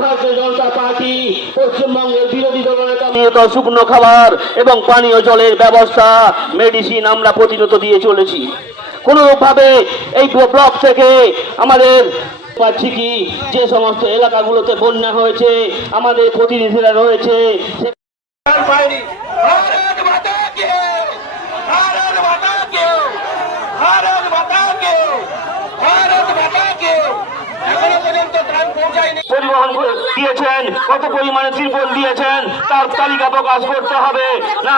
ভারতীয় জনতা পার্টি পশ্চিমবঙ্গের বিরোধী দলনেতা শুকনো খাবার এবং পানীয় জলের ব্যবস্থা, মেডিসিন আমরা প্রতিনিয়ত দিয়ে চলেছি। কোনোভাবে এই ব্লক থেকে আমাদের পাচ্ছি কি যে সমস্ত এলাকাগুলোতে বন্যা হয়েছে, আমাদের প্রতিনিধিরা রয়েছে, পরিবহন দিয়েছেন, কত পরিমাণে ত্রিপল দিয়েছেন তার তালিকা প্রকাশ করতে হবে না।